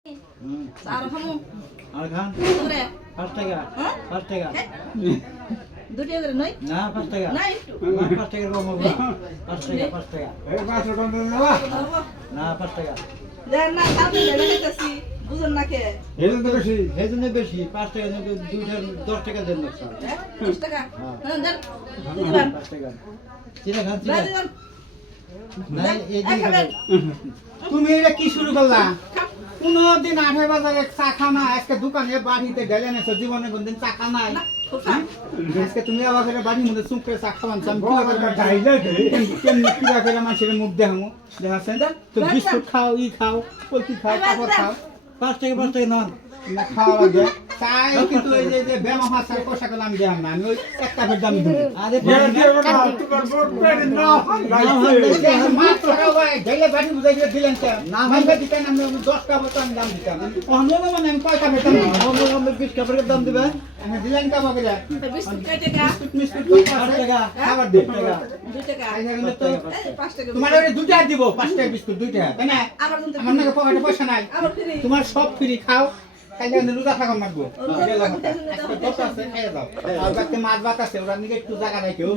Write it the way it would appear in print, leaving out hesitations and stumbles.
আর খামু আর খান করে 5 টাকা হ্যাঁ 5 টাকা দুটো করে নই না 5 টাকা না একটু 5 টাকার কম হবে 5 টাকা 5 টাকা এই 500 টাকা নেওয়া না 5 টাকা দেন না কালকে লাগাইতাছি বুঝুন না কে এই তো বেশি এই জন্য বেশি 5 টাকা নিয়ে দুইটা 10 টাকা দেন না স্যার 10 টাকা হ্যাঁ দেন দিবেন 5 টাকা চিনা খান না চিনা দিবেন না এই দিন খাবেন তুমি এটা কি শুরু করলা কোনদিন 8 বাজারে চা খাও না আজকে দোকানে বাড়িতে গেলে না জীবনে কোনদিন চা খা নাই না খোসা আজকে তুমি আবার করে বাড়ির মধ্যে চুপ করে চা খাওয়ান আমি কেমনি কিরা করে মানুষের মুখ দেখামো দেখাচ্ছেন তো বিস্কুট খাও ই খাও কলকি খাও কাপড় খাও 5 টাকা নন না খাওয়া লাগে চাই কিন্তু এই যে বেমা হাসার পোশাক আমি দেখাম না আমি ওই এক কাপের দাম দিব আরে মাত্র গেলে বাড়ি বুঝাই দিয়ে দিলেন না ভাঙবে দিতেন আমি 10 কাপ আমি দাম দিতাম অন্য মানে আমি কয় কাপের দাম আমরা 20 টাকার দাম দিবেন আমি দিলেন কাপ করে বিস্কুট কয় টাকা মিস্কুট 5 টাকা খাবার দে 2 টাকা তো 5 টাকা তোমার ওই দুটা দিব 5 টাকা বিস্কুট দুইটা তাই না আবার কিন্তু আমার নাকি পকেটে পয়সা নাই আবার ফ্রি তোমার সব ফ্রি খাও কাইলে রোজা থাকা মাগবো আজকে কত আছে খাইয়ে দাও আর বাকি মাছ ভাত আছে ওরা নিকে একটু জায়গা রাখো